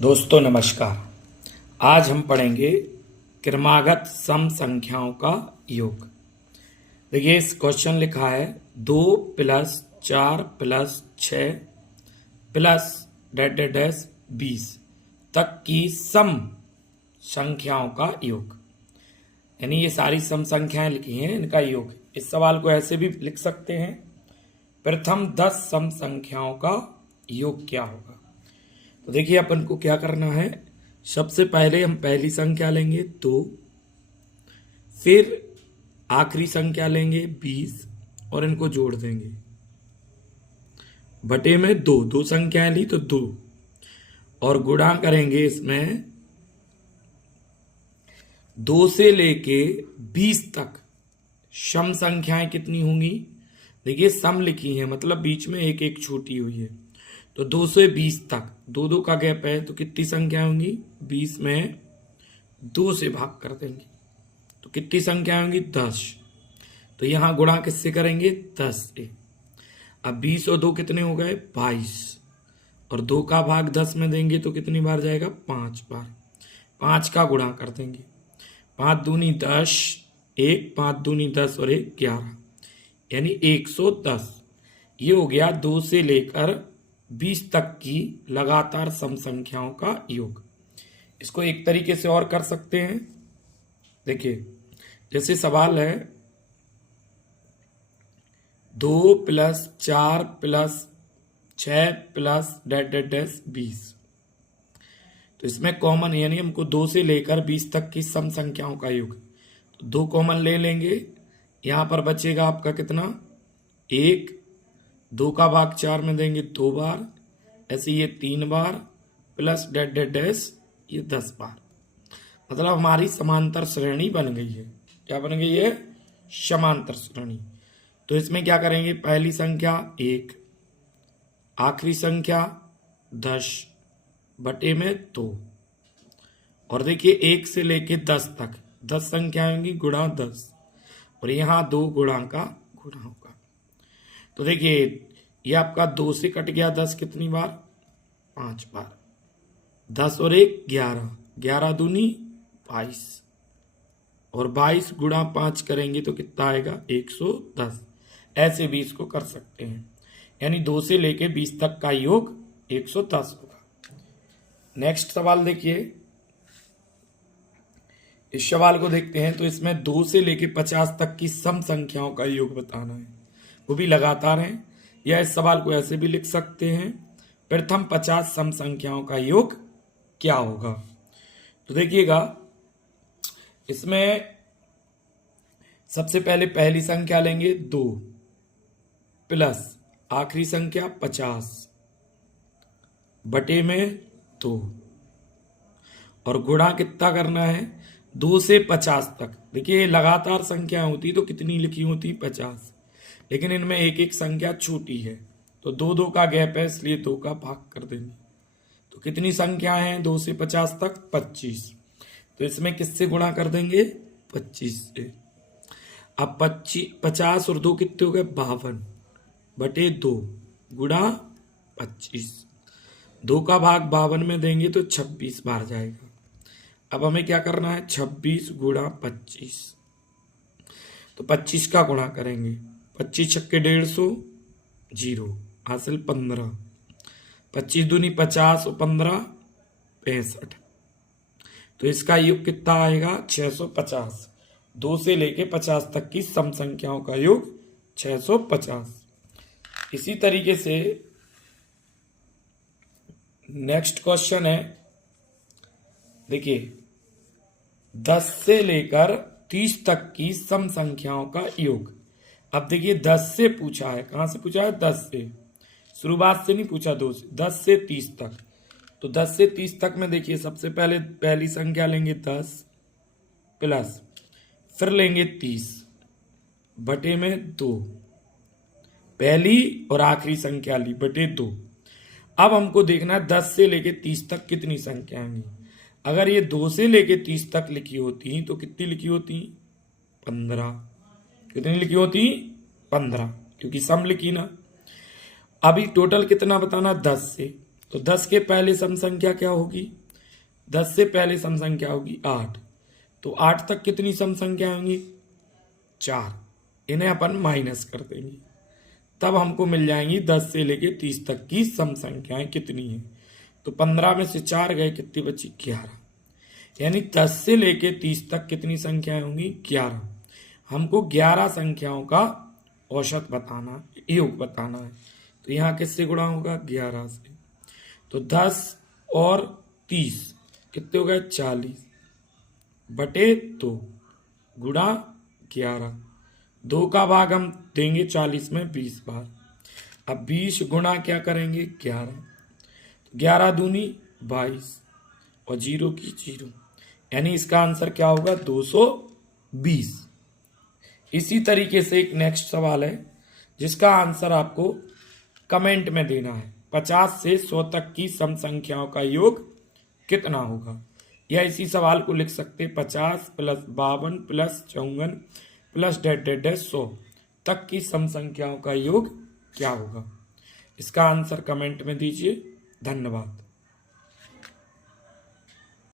दोस्तों नमस्कार। आज हम पढ़ेंगे क्रमागत सम संख्याओं का योग। देखिए इस क्वेश्चन लिखा है 2 + 4 + 6 प्लस डैश डैश डैश 20 तक की सम संख्याओं का योग। यानी ये सारी सम संख्याएं लिखी हैं, इनका योग। इस सवाल को ऐसे भी लिख सकते हैं, प्रथम 10 सम संख्याओं का योग क्या होगा। तो देखिए अपन को क्या करना है, सबसे पहले हम पहली संख्या लेंगे 2, फिर आखिरी संख्या लेंगे 20 और इनको जोड़ देंगे बटे में 2 संख्याएं ली तो 2 और गुणा करेंगे इसमें 2 से लेके 20 तक सम संख्याएं कितनी होंगी। देखिए सम लिखी है मतलब बीच में एक एक छूटी हुई है, तो 2 से 20 तक 2 का गैप है, तो कितनी संख्या होंगी 20 में 2 से भाग कर देंगे तो कितनी संख्या होंगी 10। तो यहां गुणा किससे करेंगे 10 से। अब 20 और 2 कितने हो गए 22 और 2 का भाग 10 में देंगे तो कितनी बार जाएगा 5 बार। 5 का गुणा कर देंगे, 5 दूनी 10, 1 5 दूनी 10 और 1 11 यानी 110। ये हो गया 2 से लेकर 20 तक की लगातार सम संख्याओं का योग। इसको एक तरीके से और कर सकते हैं। देखिए जैसे सवाल है 2 + 4 + 6 + डैश डैश डैश 20। तो इसमें कॉमन यानी हमको 2 से लेकर 20 तक की सम संख्याओं का योग। तो 2 कॉमन ले लेंगे, यहां पर बचेगा आपका कितना 1, 2 का भाग 4 में देंगे 2 बार, ऐसे ये 3 बार प्लस डैश डैश डैश ये 10 बार। मतलब हमारी समांतर श्रेणी बन गई है। क्या बन गई है समांतर श्रेणी। तो इसमें क्या करेंगे, पहली संख्या 1, आखिरी संख्या 10 बटे में 2 और देखिए 1 से लेके 10 तक 10 संख्या आएंगी गुणा 10 और यहां 2 गुणा का गुणा होगा। तो देखिए ये आपका 2 से कट गया 10 कितनी बार 5 बार, 10 और 1 11, 11 दूनी 22 और 22 गुणा 5 करेंगे तो कितना आएगा 110। ऐसे भी इसको कर सकते हैं, यानी 2 से लेके 20 तक का योग 110 होगा। नेक्स्ट सवाल देखिए, इस सवाल को देखते हैं। तो इसमें 2 से लेके 50 तक की सम संख्याओं का योग बताना है, वो भी लगातार है। या इस सवाल को ऐसे भी लिख सकते हैं, प्रथम 50 सम संख्याओं का योग क्या होगा। तो देखिएगा इसमें सबसे पहले पहली संख्या लेंगे 2 प्लस आखिरी संख्या 50 बटे में 2 और गुणा कितना करना है 2 से 50 तक। देखिए लगातार संख्या होती तो कितनी लिखी होती 50, लेकिन इनमें एक एक संख्या छोटी है तो 2 का गैप है, इसलिए 2 का भाग कर देंगे। तो कितनी संख्या है 2 से 50 तक 25। तो इसमें किससे गुणा कर देंगे 25 से। अब 50 और 2 कितने हो गए 52 बटे 2 गुणा 25। 2 का भाग 52 में देंगे तो 26 बार जाएगा। अब हमें क्या करना है 26 गुणा 25। तो 25 का गुणा करेंगे, 25 छक्के 150 0 हासिल 15, 25 दूनी 50 और 15 65। तो इसका योग कितना आएगा 650। 2 से लेके 50 तक की सम संख्याओं का योग 650। इसी तरीके से नेक्स्ट क्वेश्चन है, देखिए 10 से लेकर 30 तक की सम संख्याओं का योग। अब देखिए 10 से पूछा है, कहां से पूछा है 10 से, शुरुआत से नहीं पूछा 2 से, 10 से 30 तक। तो 10 से 30 तक में देखिए सबसे पहले पहली संख्या लेंगे 10 प्लस फिर लेंगे 30 बटे में 2, पहली और आखिरी संख्या ली बटे 2। अब हमको देखना है 10 से लेके 30 तक कितनी संख्या आएंगी। अगर ये 2 से लेके 30 तक लिखी होती तो कितनी लिखी होती 15। कितनी लिखी होती 15, क्योंकि सम लिखी ना। अभी टोटल कितना बताना 10 से, तो 10 के पहले सम संख्या क्या होगी? 10 से पहले सम संख्या होगी 8। तो 8 तक कितनी सम संख्या होंगी? 4। इन्हें अपन माइनस कर देंगे, तब हमको मिल जाएंगी 10 से लेके 30 तक की सम संख्याएं कितनी है। तो 15 में से 4 गए, कितनी बची? 11। यानी 10 से लेके 30 तक कितनी संख्याएं होंगी? 11। हमको 11 संख्याओं का औसत बताना, योग बताना है। तो यहाँ किससे गुणा होगा? 11 से। तो 10 और 30 कितने हो गए? 40 बटे 2 गुणा 11। 2 का भाग हम देंगे 40 में 20 बार। अब 20 गुणा क्या करेंगे? 11। 11 दूनी 22 और 0 की 0, यानी इसका आंसर क्या होगा? 220। इसी तरीके से एक नेक्स्ट सवाल है जिसका आंसर आपको कमेंट में देना है। 50 से 100 तक की सम संख्याओं का योग कितना होगा? या इसी सवाल को लिख सकते 50 + 52 + 54 + 100 तक की सम संख्याओं का योग क्या होगा? इसका आंसर कमेंट में दीजिए। धन्यवाद।